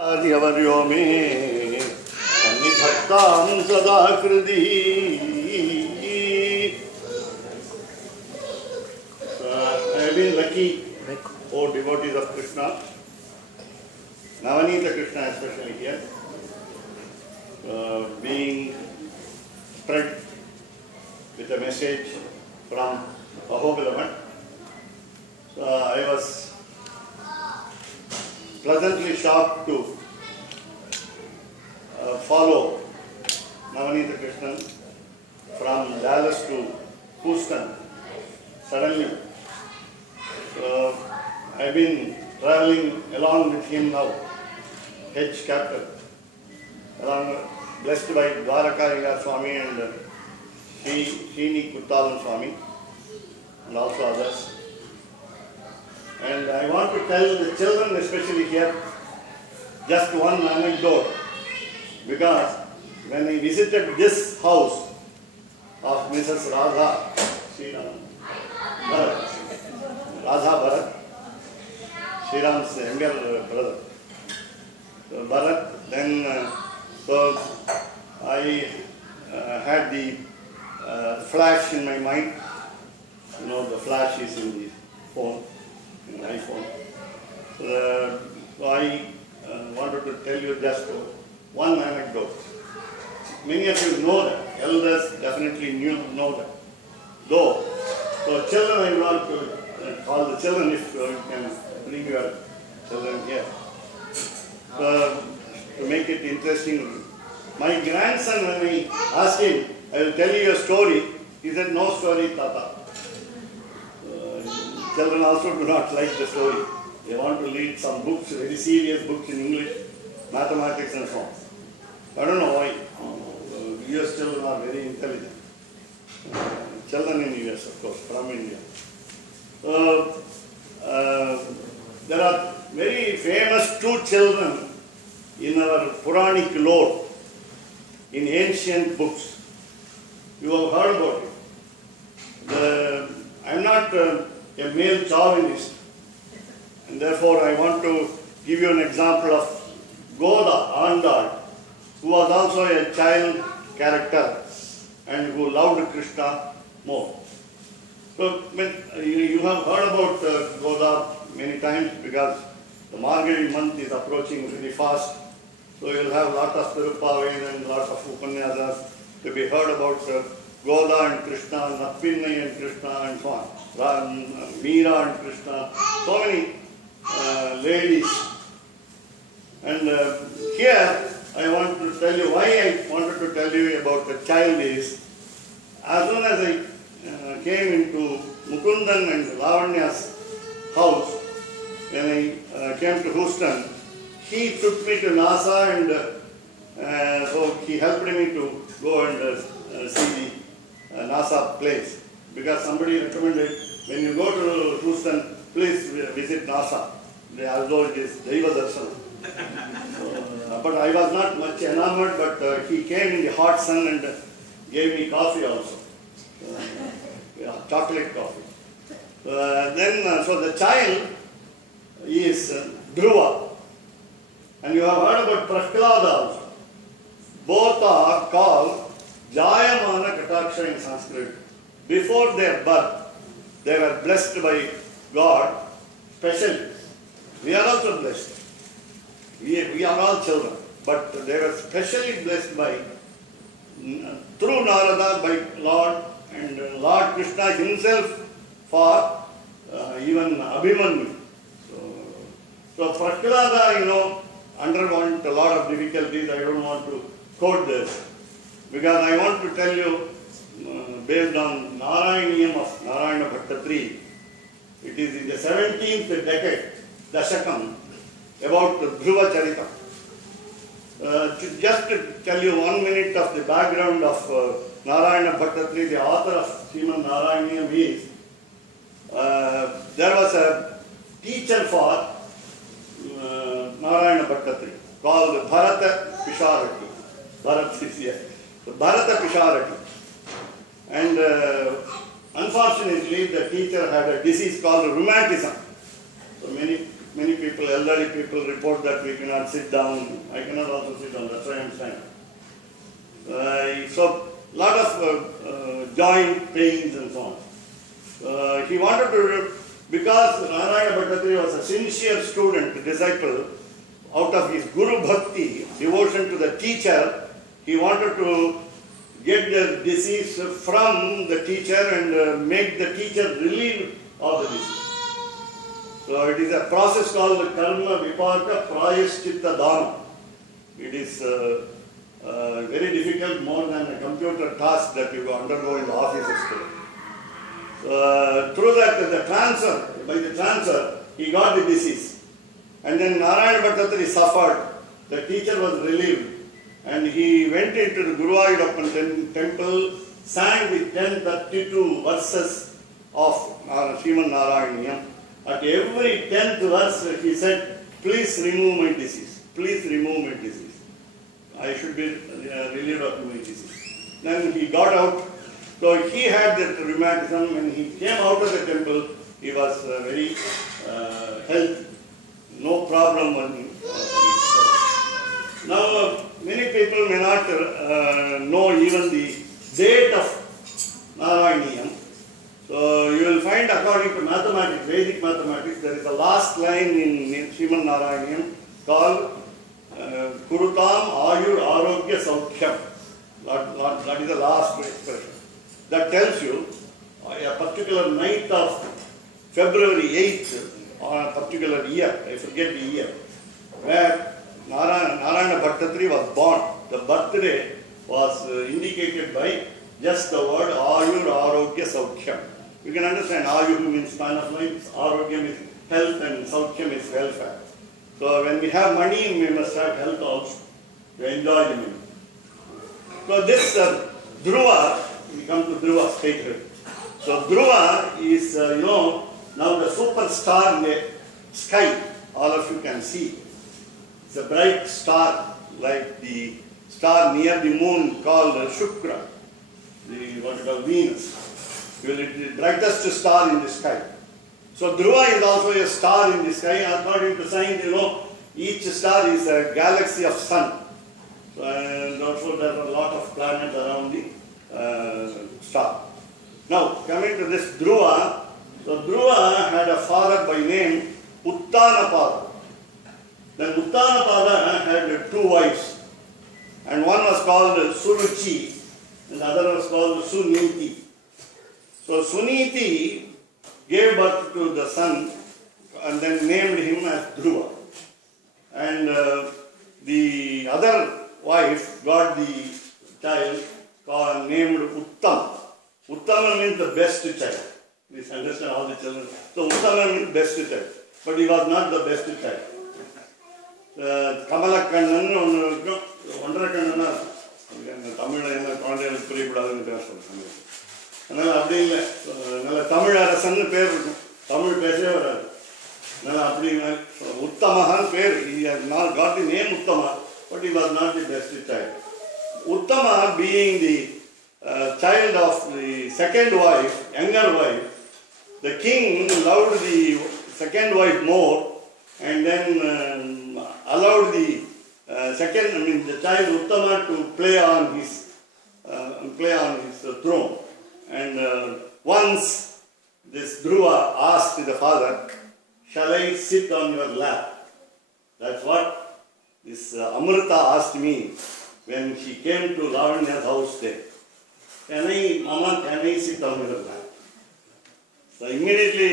आर्यवर्यो मे सन्निधत्तां सदा कृति. I have been lucky, oh devotees of Krishna, Navanita Krishna especially here, being spread with a message from Ahobilavan. So I was pleasantly shocked to follow Navanita Krishnan from Dallas to Houston suddenly. I've been traveling along with him now, H captain, along blessed by Dwaraka Iyengar Swami and Srini Kuttalan Swami and also others. And I want to tell the children, especially here, just one anecdote, because when I visited this house of Mrs. Radha Bharat, Sriram's younger brother, Bharat, then so I had the flash in my mind. You know, the flash is in the phone. iPhone. So I wanted to tell you just one anecdote. Many of you know that. Elders definitely know that. Though, so children, I want to call the children if you can bring your children here. To make it interesting, my grandson, when I asked him, I will tell you a story, he said, no story, Tata. Children also do not like the story. They want to read some books, very serious books in English, mathematics and so on. I don't know why. US children are very intelligent. Children in US, of course, from India. There are very famous two children in our Puranic lore, in ancient books. You have heard about it. I am not a male chauvinist, and therefore I want to give you an example of Goda, Andal, who was also a child character and who loved Krishna more. So you have heard about Goda many times because the Margazhi month is approaching really fast. So you will have a lot of Tiruppavai and a lot of Upanyasas to be heard about Goda and Krishna, Nappinai and Krishna and so on. Meera and Krishna, so many ladies. And here I want to tell you why I wanted to tell you about the child is, as soon as I came into Mukundan and Lavanya's house, when I came to Houston, he took me to NASA and so he helped me to go and see the NASA place. Because somebody recommended, when you go to Houston, please visit NASA, although it is Daiva Darsana. But I was not much enamored, but he came in the hot sun and gave me coffee also. Chocolate coffee. So the child is Dhruva. And you have heard about Prahlada also. Both are called Jayamana Kataksha in Sanskrit. Before their birth, they were blessed by God specially. We are also blessed. We are all children. But they were specially blessed by, through Narada, by Lord and Lord Krishna himself for even Abhimanyu. So Prahlada, underwent a lot of difficulties. I don't want to quote this because I want to tell you based on Narayaniyam of Narayana Bhattatri. It is in the 17th decade, Dashakam, about the Dhruva Charita. Just to tell you 1 minute of the background of Narayana Bhattatri, the author of Srimad Narayaniyam is, there was a teacher for Narayana Bhattatri called Bharata Pisharati. Bharat is here. So Bharata Pisharati. And unfortunately, the teacher had a disease called rheumatism. So many people, elderly people report that we cannot sit down. I cannot also sit down, that's why I am standing. So, lot of joint pains and so on. He wanted to, because Narayana Bhattatri was a sincere student, disciple, out of his Guru Bhakti, devotion to the teacher, he wanted to get the disease from the teacher and make the teacher relieve of the disease. So it is a process called Karma Vipaka Prayaschitta Dana. It is very difficult, more than a computer task that you undergo in the offices today. Through that, by the transfer, he got the disease. And then Narayana Bhattatri suffered, the teacher was relieved, and he went into the Guruvayurappan temple, sang the 1032 verses of Srimad Narayaniyam. At every 10th verse, he said, please remove my disease, please remove my disease. I should be relieved of my disease. Then he got out. So he had that rheumatism. When he came out of the temple, he was very healthy. No problem. Now, many people may not know even the date of Narayaniyam. So, you will find according to mathematics, Vedic mathematics, there is a last line in Srimad Narayaniyam called Kurutam Ayur Arogya Saukhyam. That is the last expression. That tells you a particular night of February 8th on a particular year, I forget the year, where Narayana Bhattatri was born. The birthday was indicated by just the word Ayur Arogya Saukhyam. You can understand Ayur means span of life, Arogya means health, and Saukhyam is welfare. So when we have money, we must have health also to enjoy the money. So this Dhruva, we come to Dhruva statehood. So Dhruva is, now the superstar in the sky, all of you can see. It's a bright star, like the star near the moon called Shukra, what you call Venus. It is the brightest star in the sky. So Dhruva is also a star in the sky. According to science, each star is a galaxy of sun. So, and also there are a lot of planets around the star. Now, coming to this Dhruva, so Dhruva had a father by name Uttanapada. Then Uttanapada had two wives, and one was called Suruchi, and the other was called Suniti. So Suniti gave birth to the son and then named him as Dhruva. And the other wife got the child named Uttama. Uttama means the best child. Please understand all the children. So Uttama means best child. But he was not the best child. Kamalakannan Vandarakannan Tamil குழந்தைகளுக்கு புரியக்கூடாதுன்னு பேச சொல்லுங்க. அதனால் அப்படி இல்லை, நல்ல தமிழ் அரசன்னு பேர் இருக்கும், தமிழ் பேசவே வராது. அதனால் அப்படி உத்தமகான்னு பேர். He has not got the name Uttama, but he was not the best child. Uttama being the child of the second wife, younger wife, the king loved the second wife more and then allowed the the child Uttama to play on his throne. And once this Dhruva asked the father, "Shall I sit on your lap?" That's what this Amrita asked me when she came to Lavanya's house there. Mama, can I sit on your lap? So immediately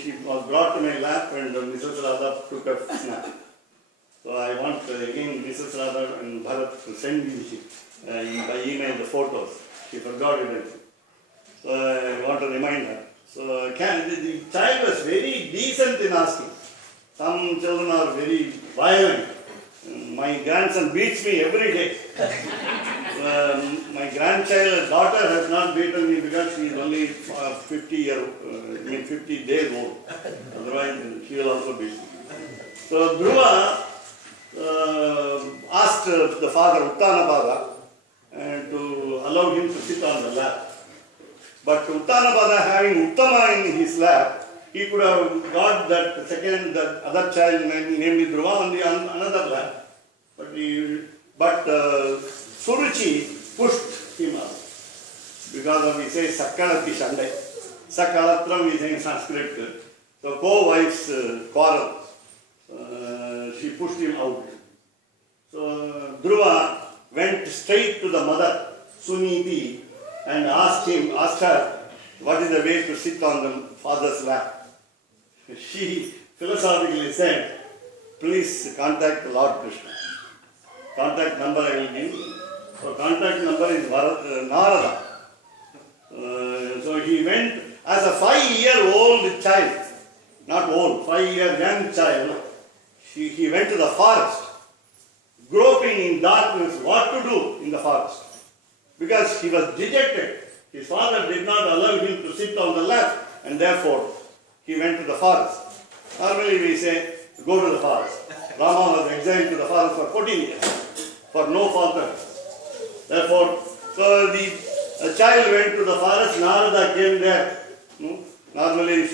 she was brought to my lap and Mrs. Radha took a snap. So I want again Mrs. Radha and Bharat to send me by email the photos. She forgot it. So I want to remind her. So the child was very decent in asking. Some children are very violent. My grandson beats me every day. My daughter has not beaten me because she is only 50 days old. Otherwise, she will also beat me. So Dhruva asked the father Uttanapada to allow him to sit on the lap. But Uttanapada, having Uttama in his lap, he could have got that second, that other child named Dhruva on the another lap. But Suruchi pushed him up because of, we say, Sakkalati Shandai. Sakkalatram is in Sanskrit. So co-wives quarrel. She pushed him out. So Dhruva went straight to the mother, Suniti, and asked her what is the way to sit on the father's lap. She philosophically said, please contact Lord Krishna. Contact number I will give. So contact number is Narada. So he went as a 5-year-old child, not old, 5-year young child. He went to the forest, groping in darkness what to do in the forest. Because he was dejected. His father did not allow him to sit on the lap, and therefore he went to the forest. Normally we say, go to the forest. Rama was exiled to the forest for 14 years, for no father. Therefore, so the child went to the forest, Narada came there. Normally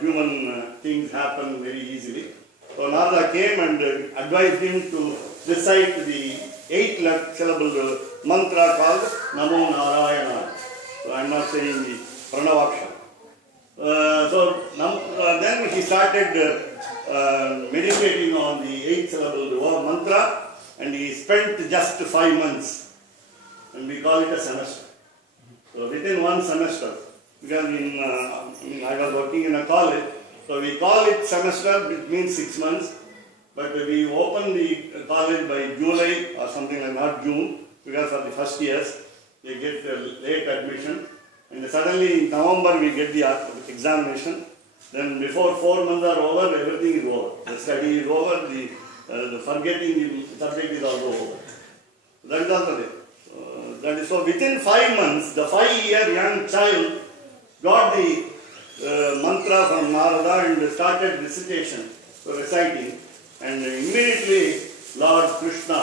human things happen very easily. So Narada came and advised him to recite the 8-syllable mantra called Namo Narayana. So I am not saying the Pranavaksha. Then he started meditating on the 8-syllable mantra, and he spent just 5 months, and we call it a semester. So within one semester, because I was working in a college, so we call it semester, which means 6 months, but we open the college by July or something like that, June, because for the first years, they get late admission, and suddenly in November we get the examination. Then before 4 months are over, everything is over. The study is over, the forgetting the subject is also over. That is also there. So within 5 months, the 5-year young child got the mantra from Narada and started recitation, so reciting, and immediately Lord Krishna,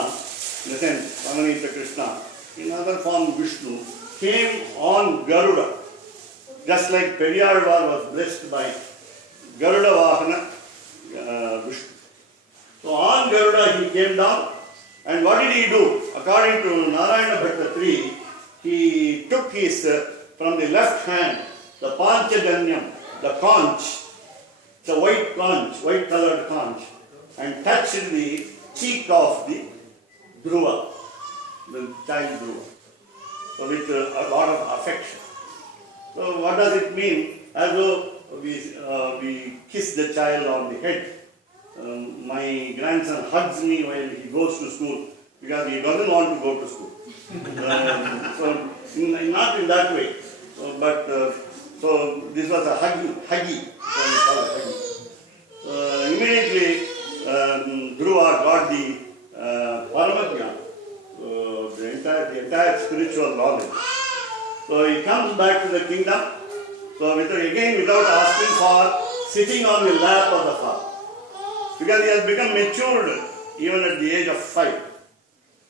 in the sense, Ramanita Krishna, in other form Vishnu, came on Garuda, just like Periyarvar was blessed by Garuda Vahana Vishnu. So on Garuda he came down, and what did he do? According to Narayana Bhatta 3, he took his, from the left hand, the Panchajanyam, the conch, it's a white conch, white colored conch, and touched the cheek of the Dhruva, the child Dhruva. So with a lot of affection. So what does it mean? As though we kiss the child on the head. My grandson hugs me while he goes to school because he doesn't want to go to school. Not in that way. So this was a huggy. Immediately Dhruva got the Paramagyan, the entire spiritual knowledge. So he comes back to the kingdom. So without asking for sitting on the lap of the father. Because he has become matured even at the age of 5.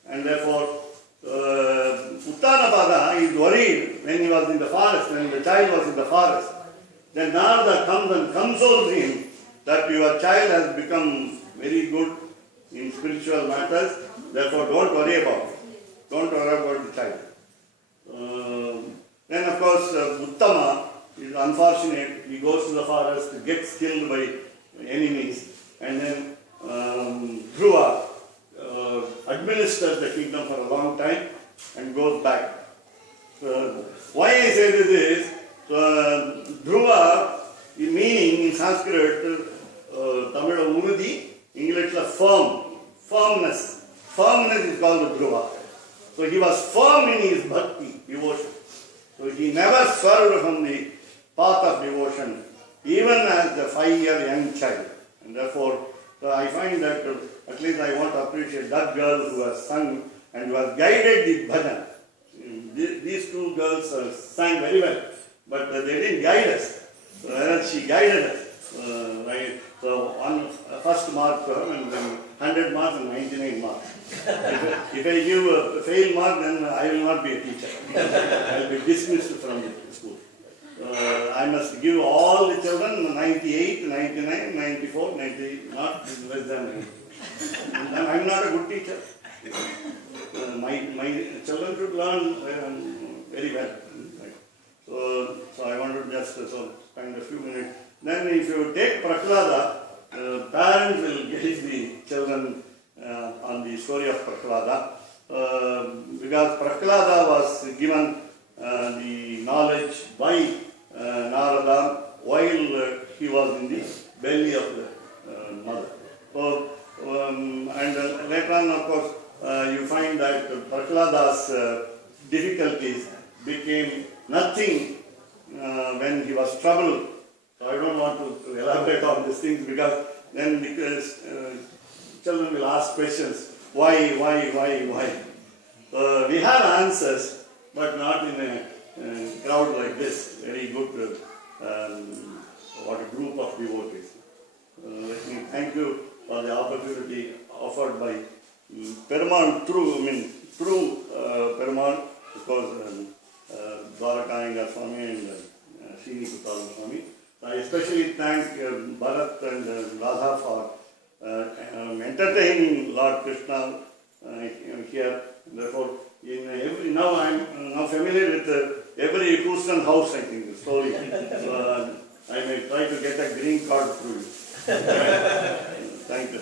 And therefore, Uttanapada is worried when he was in the forest, when the child was in the forest. Then Narada comes and consoles him that your child has become very good in spiritual matters, therefore don't worry about it. Don't worry about the child. Then of course, Uttama is unfortunate. He goes to the forest, gets killed by enemies. And then Dhruva administers the kingdom for a long time and goes back. Why I say this is, Dhruva, meaning in Sanskrit, Tamil Urudi, English firmness. Firmness is called Dhruva. So he was firm in his bhakti, devotion. So he never swerved from the path of devotion, even as a 5-year young child. And therefore, I find that at least I want to appreciate that girl who has sung and who has guided the bhajan. These two girls sang very well, but they didn't guide us. Whereas she guided us. So one first mark for her, and then 100 marks and 99 marks. If I give a fail mark, then I will not be a teacher. I will be dismissed from the school. I must give all the children 98, 99, 94, 90, not less than 90. And I'm not a good teacher. My children should learn very well. Right? So I want to just spend a few minutes. Then if you take Prahlada, parents will guide the children on the story of Prahlada. Because Prahlada was given the knowledge by Narada while he was in the belly of the mother. So, and later on, of course, you find that Prahlada's difficulties became nothing when he was troubled. So I don't want to elaborate on these things because then children will ask questions. Why? We have answers, but not in a crowd like this. Very good, what a group of devotees. Let me thank you for the opportunity offered by Perumal through Perumal, because Dwaraka Swami and Srini Kutala Swami. I especially thank Bharat and Radha for entertaining Lord Krishna here. Therefore, now I am now familiar with every Houston house, I think, slowly. So I may try to get a green card through it. Thank you.